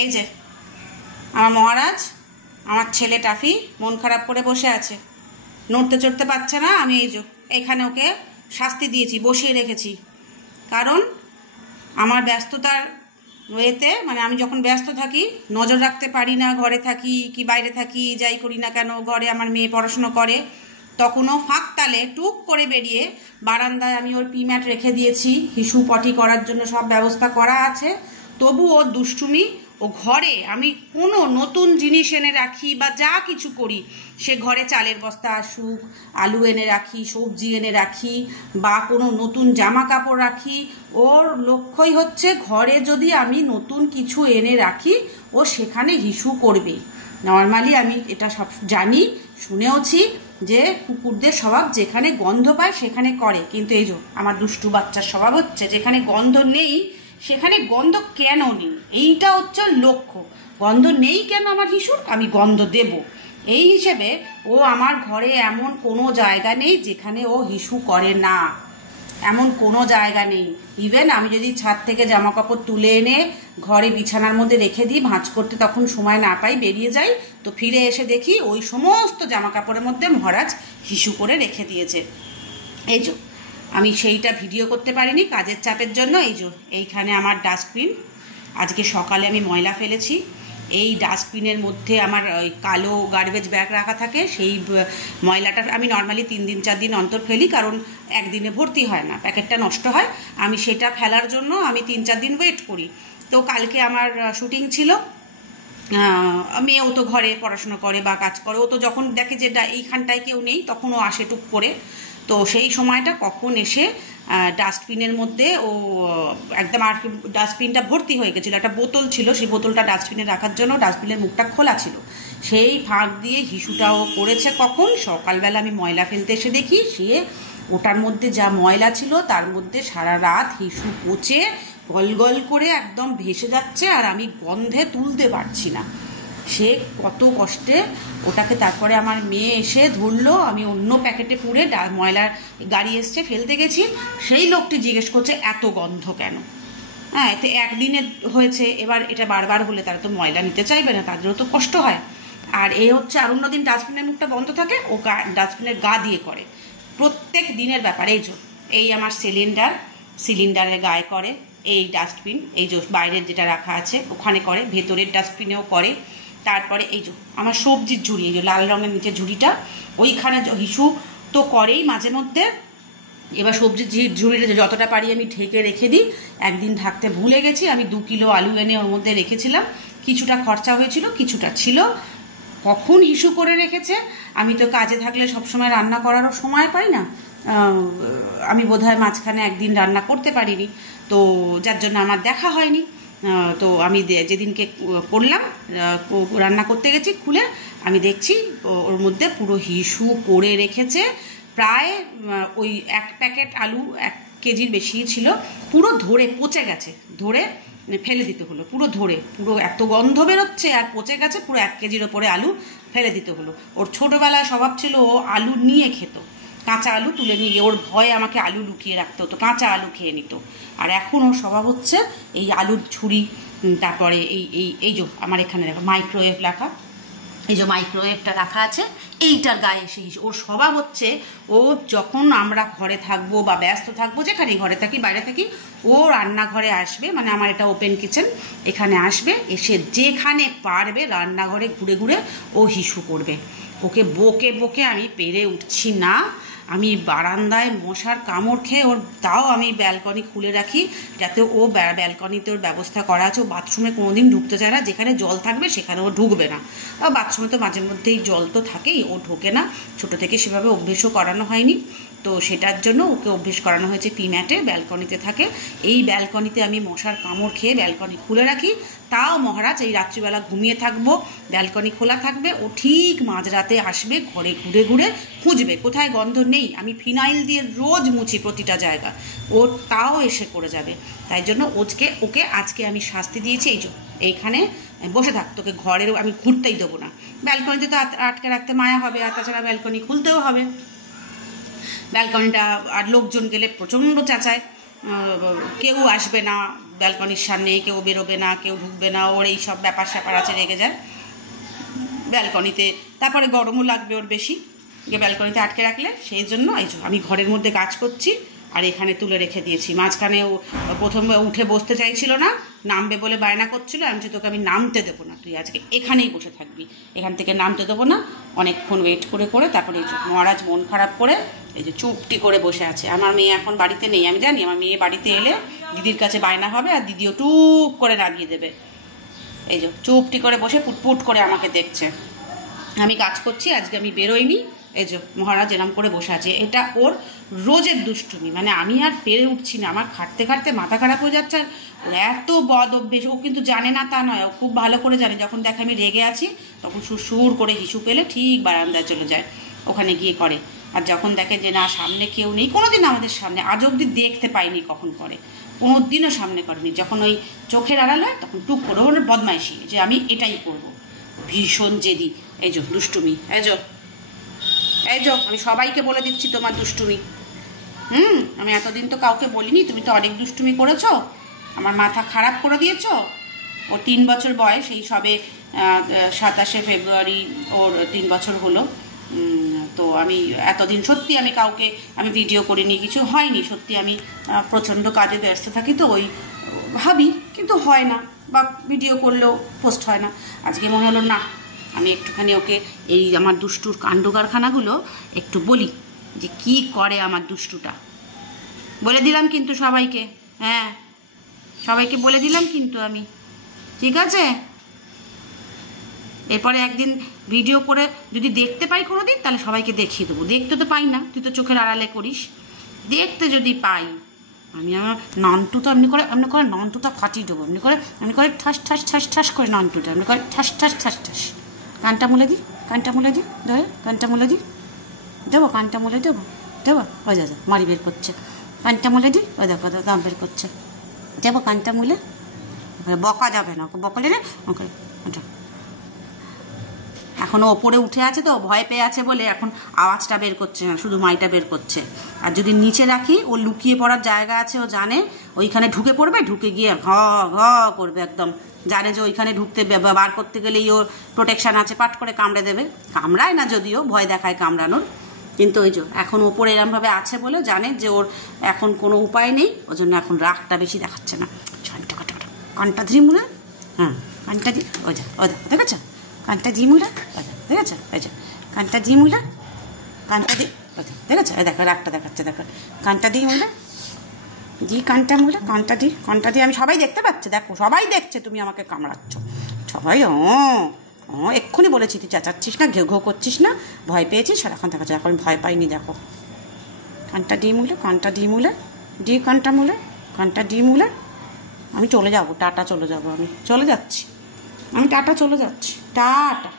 এই যে আমার মহারাজ, আমার ছেলে টাফি মন খারাপ করে বসে আছে, নড়তে চড়তে পারছে না। আমি এই যে এখানে ওকে শাস্তি দিয়েছি, বসিয়ে রেখেছি। কারণ আমার ব্যস্ততার ওয়েতে, মানে আমি যখন ব্যস্ত থাকি নজর রাখতে পারি না, ঘরে থাকি কি বাইরে থাকি যাই করি না কেন, ঘরে আমার মেয়ে পড়াশুনো করে, তখনও ফাঁক তালে টুক করে বেরিয়ে বারান্দায় আমি ওর পিম্যাট রেখে দিয়েছি, হিসু পটি করার জন্য সব ব্যবস্থা করা আছে। তবু ওর দুষ্টুমি, ও ঘরে আমি কোনো নতুন জিনিস এনে রাখি বা যা কিছু করি, সে ঘরে চালের বস্তা আসুক, আলু এনে রাখি, সবজি এনে রাখি বা কোনো নতুন জামা কাপড় রাখি, ওর লক্ষ্যই হচ্ছে ঘরে যদি আমি নতুন কিছু এনে রাখি ও সেখানে হিসু করবে। নর্মালি আমি এটা সব জানি, শুনেওছি যে কুকুরদের স্বভাব যেখানে গন্ধ পায় সেখানে করে, কিন্তু এই যে আমার দুষ্টু বাচ্চার স্বভাব হচ্ছে যেখানে গন্ধ নেই সেখানে গন্ধ কেন নেই, এইটা হচ্ছে লক্ষ্য। গন্ধ নেই কেন আমার হিসুর, আমি গন্ধ দেব। এই হিসেবে ও আমার ঘরে এমন কোনো জায়গা নেই যেখানে ও হিসু করে না, এমন কোনো জায়গা নেই। ইভেন আমি যদি ছাদ থেকে জামা কাপড় তুলে এনে ঘরে বিছানার মধ্যে রেখে দিই, ভাঁজ করতে তখন সময় না পাই, বেরিয়ে যাই, তো ফিরে এসে দেখি ওই সমস্ত জামা কাপড়ের মধ্যে মহারাজ হিসু করে রেখে দিয়েছে। এই যে আমি সেইটা ভিডিও করতে পারিনি কাজের চাপের জন্য। এই যে এইখানে আমার ডাস্টবিন, আজকে সকালে আমি ময়লা ফেলেছি। এই ডাস্টবিনের মধ্যে আমার ওই কালো গার্বেজ ব্যাগ রাখা থাকে, সেই ময়লাটা আমি নর্মালি 3 দিন 4 দিন অন্তর ফেলি, কারণ একদিনে ভর্তি হয় না, প্যাকেটটা নষ্ট হয়। আমি সেটা ফেলার জন্য আমি 3-4 দিন ওয়েট করি। তো কালকে আমার শুটিং ছিল, মেয়েও তো ঘরে পড়াশোনা করে বা কাজ করে, ও তো যখন দেখে যে এইখানটায় কেউ নেই তখন ও আসে টুক করে। তো সেই সময়টা কখন এসে ডাস্টবিনের মধ্যে ও একদম, আর ডাস্টবিনটা ভর্তি হয়ে গেছিলো, একটা বোতল ছিল, সেই বোতলটা ডাস্টবিনে রাখার জন্য ডাস্টবিনের মুখটা খোলা ছিল, সেই ফাঁক দিয়ে হিসুটাও করেছে। কখন সকালবেলা আমি ময়লা ফেলতে এসে দেখি সে ওটার মধ্যে যা ময়লা ছিল তার মধ্যে সারা রাত হিসু পচে গল গল করে একদম ভেসে যাচ্ছে, আর আমি গন্ধে তুলতে পারছি না। সে কত কষ্টে ওটাকে, তারপরে আমার মেয়ে এসে ধরলো, আমি অন্য প্যাকেটে পুরে ময়লার গাড়ি এসছে ফেলতে গেছি, সেই লোকটি জিজ্ঞেস করছে এত গন্ধ কেন। হ্যাঁ, এতে একদিনে হয়েছে, এবার এটা বারবার হলে তারা তো ময়লা নিতে চাইবে না, তাদেরও তো কষ্ট হয়। আর এই হচ্ছে আর অন্যদিন ডাস্টবিনের মুখটা বন্ধ থাকে, ও ডাস্টবিনের গা দিয়ে করে, প্রত্যেক দিনের ব্যাপার। এই যে এই আমার সিলিন্ডারের গায়ে করে, এই ডাস্টবিন, এই যে বাইরের যেটা রাখা আছে ওখানে করে, ভেতরের ডাস্টবিনেও করে। তারপরে এই যে আমার সবজির ঝুড়ি, এই যে লাল রঙের নিচে ঝুড়িটা, ওইখানে হিসু তো করেই মাঝে মধ্যে। এবার সবজির ঝুড়িটা যতটা পারি আমি ঢেকে রেখে দিই। একদিন ঢাকতে ভুলে গেছি, আমি 2 কিলো আলু এনে ওর মধ্যে রেখেছিলাম, কিছুটা খরচা হয়েছিল, কিছুটা ছিল। কখন হিসু করে রেখেছে, আমি তো কাজে থাকলে সবসময় রান্না করারও সময় পাই না, আমি বোধহয় মাঝখানে একদিন রান্না করতে পারিনি, তো যার জন্য আমার দেখা হয়নি। তো আমি যেদিনকে করলাম, রান্না করতে গেছি, খুলে আমি দেখছি ওর মধ্যে পুরো হিসু করে রেখেছে। প্রায় ওই 1 প্যাকেট আলু 1 কেজির বেশি ছিল, পুরো ধরে পচে গেছে, ধরে ফেলে দিতে হলো, পুরো এত গন্ধ বেরোচ্ছে আর পচে গেছে, পুরো 1 কেজির ওপরে আলু ফেলে দিতে হলো। ওর ছোটোবেলায় স্বভাব ছিল ও আলু নিয়ে খেত, কাঁচা আলু তুলে নিয়ে গিয়ে, ওর ভয়ে আমাকে আলু লুকিয়ে রাখতে হতো, কাঁচা আলু খেয়ে নিত। আর এখন ওর স্বভাব হচ্ছে এই আলুর ঝুড়ি, তারপরে এই যে আমার এখানে দেখো মাইক্রোওয়েভ রাখা, এই যে মাইক্রোওয়েভটা রাখা আছে, এইটার গায়ে এসে ওর স্বভাব হচ্ছে, ও যখন আমরা ঘরে থাকবো বা ব্যস্ত থাকবো, যেখানে ঘরে থাকি বাইরে থাকি, ও রান্নাঘরে আসবে, মানে আমার এটা ওপেন কিচেন, এখানে আসবে, এসে যেখানে পারবে রান্নাঘরে ঘুরে ঘুরে ও হিসু করবে। ওকে বকে বকে আমি পেরে উঠছি না, আমি বারান্দায় মশার কামড় খেয়ে ওর, তাও আমি ব্যালকনি খুলে রাখি যাতে ও ব্যালকনিতে ওর ব্যবস্থা করা আছে। ও বাথরুমে কোনোদিন ঢুকতে চায় না, যেখানে জল থাকবে সেখানে ও ঢুকবে না। বাথরুমে তো মাঝে মধ্যেই জল তো থাকেই, ও ঢোকে না, ছোটো থেকে সেভাবে অভ্যেসও করানো হয়নি, তো সেটার জন্য ওকে অভ্যেস করানো হয়েছে পিম্যাটে, ব্যালকনিতে থাকে। এই ব্যালকনিতে আমি মশার কামড় খেয়ে ব্যালকনি খুলে রাখি, তাও মহারাজ এই রাত্রিবেলা ঘুমিয়ে থাকবো, ব্যালকনি খোলা থাকবে, ও ঠিক মাঝরাতে আসবে, ঘরে ঘুরে ঘুরে খুঁজবে কোথায় গন্ধ নেই। আমি ফিনাইল দিয়ে রোজ মুছি প্রতিটা জায়গা, ও তাও এসে করে যাবে। তাই জন্য ওকে আজকে আমি শাস্তি দিয়েছি, এই যে এইখানে বসে থাক, তোকে ঘরের আমি ঘুরতেই দেবো না। ব্যালকনিতে তো আটকে রাখতে মায়া হবে, আর তাছাড়া ব্যালকনি খুলতেও হবে। ব্যালকনিটা আর লোকজন গেলে প্রচণ্ড চেঁচায়, কেউ আসবে না, ব্যালকনির সামনে কেউ বেরোবে না, কেউ ঢুকবে না, ওর এই সব ব্যাপার স্যাপার আছে, রেগে যায় ব্যালকনিতে। তারপরে গরমও লাগবে ওর বেশি, যে ব্যালকনিতে আটকে রাখলে। সেই জন্য এই যে আমি ঘরের মধ্যে কাজ করছি আর এখানে তুলে রেখে দিয়েছি। মাঝখানে ও প্রথমে উঠে বসতে চাইছিল না, নামবে বলে বায়না করছিল। আমি যে তোকে আমি নামতে দেবো না, তুই আজকে এখানেই বসে থাকবি, এখান থেকে নামতে দেবো না। অনেকক্ষণ ওয়েট করে করে তারপরে এই যে মহারাজ মন খারাপ করে এই যে চুপটি করে বসে আছে। আমার মেয়ে এখন বাড়িতে নেই, আমি জানি আমার মেয়ে বাড়িতে এলে দিদির কাছে বায়না হবে আর দিদিও টুক করে নামিয়ে দেবে। এই যে চুপটি করে বসে পুটপুট করে আমাকে দেখছে। আমি কাজ করছি, আজকে আমি বেরোইনি। এই যে মহারাজ এরম করে বসে আছে। এটা ওর রোজের দুষ্টুমি, মানে আমি আর পেরে উঠছি না, আমার খাটতে খাটতে মাথা খারাপ হয়ে যাচ্ছে। আর এত বদ অভ্যেস, ও কিন্তু জানে না তা নয়, ও খুব ভালো করে জানে। যখন দেখে আমি রেগে আছি তখন সুর করে হিসু পেলে ঠিক বারান্দায় চলে যায়, ওখানে গিয়ে করে। আর যখন দেখে যে না সামনে কেউ নেই, কোনোদিন আমাদের সামনে আজ অব্দি দেখতে পাইনি কখন করে, কোনোদিনও সামনে করেনি। যখন ওই চোখের আড়াল হয় তখন টুক করে ওর বদমাইশি যে আমি এটাই করবো, ভীষণ জেদি। এই যে দুষ্টুমি, এই যে আমি সবাইকে বলে দিচ্ছি তোমার দুষ্টুমি। আমি এতদিন তো কাউকে বলিনি, তুমি তো অনেক দুষ্টুমি করেছো, আমার মাথা খারাপ করে দিয়েছো। ওর 3 বছর বয়স, এই সবে 27শে ফেব্রুয়ারি ওর 3 বছর হলো। তো আমি এতদিন সত্যি আমি কাউকে আমি ভিডিও করিনি, কিছু হয়নি। সত্যি আমি প্রচণ্ড কাজে ব্যস্ত থাকি, তো ওই ভাবি কিন্তু হয় না, বা ভিডিও করলেও পোস্ট হয় না। আজকে মনে হলো না আমি একটুখানি ওকে এই আমার দুষ্টুর কাণ্ড কারখানাগুলো একটু বলি, যে কি করে আমার দুষ্টুটা। বলে দিলাম কিন্তু সবাইকে, হ্যাঁ সবাইকে বলে দিলাম কিন্তু আমি, ঠিক আছে? এরপরে একদিন ভিডিও করে যদি দেখতে পাই কোনো দিন, তাহলে সবাইকে দেখিয়ে দেবো। দেখতে তো পাই না, তুই তো চোখের আড়ালে করিস। দেখতে যদি পাই আমি আমার নানটুটা এমনি করে নানটুটা ফাটিয়ে দেবো, এমনি করে ঠাস ঠাস ঠাস ঠাস করে নানটুটা এমনি করে ঠাস ঠাস ঠাস ঠাস। কানটা মুলে দিই, কানটা মুলে দিই, ধরে কানটা মুলে দিই, দেবো কানটা মুলে দেবো, ওই যা মারি বের করছে। কানটা মুলে দিই, ওই দেখো দাম বের করছে, দেবো কানটা মুলে। বকা যাবে না, ওকে বকালে রে ওকে। এখনও ওপরে উঠে আছে তো, ভয় পেয়ে আছে বলে এখন আওয়াজটা বের করছে না, শুধু মাইটা বের করছে। আর যদি নিচে রাখি, ও লুকিয়ে পড়ার জায়গা আছে, ও জানে ওইখানে ঢুকে পড়বে, ঢুকে গিয়ে ঘ ঘ করবে একদম। জানে যে ওইখানে ঢুকতে বার করতে গেলেই ওর প্রোটেকশান আছে, পাট করে কামড়ে দেবে। কামড়ায় না যদিও, ভয় দেখায় কামড়ানোর, কিন্তু ওই যে এখন ওপরে এরমভাবে আছে বলেও জানে যে ওর এখন কোনো উপায় নেই, ওই জন্য এখন রাগটা বেশি দেখাচ্ছে না। কানটা ধরি মুলে, হ্যাঁ কানটা দি, ওই দেখেছ কানটা দি মুলে, দেখেছ এই যে কানটা দি মুলে, কানটা দি, দেখেছ এই দেখো রাগটা দেখাচ্ছে, দেখো কানটা দি মুলে, দি কানটা মুলে, কানটা দি। আমি সবাই দেখতে পাচ্ছে, দেখো সবাই দেখছে তুমি আমাকে কামড়াচ্ছ সবাই। এক্ষুনি বলেছি তুই চেঁচাচ্ছিস না, ঘেউ ঘেউ করছিস না, ভয় পেয়েছিস, সারাক্ষণ দেখাচ্ছে। এখন ভয় পাইনি, দেখো কানটা দি মুলে, কানটা দি মুলে, দি কানটা মুলে, কানটা দি মুলে। আমি চলে যাবো, টাটা চলে যাবো, আমি চলে যাচ্ছি, আমি টাটা চলে যাচ্ছি, টাটা।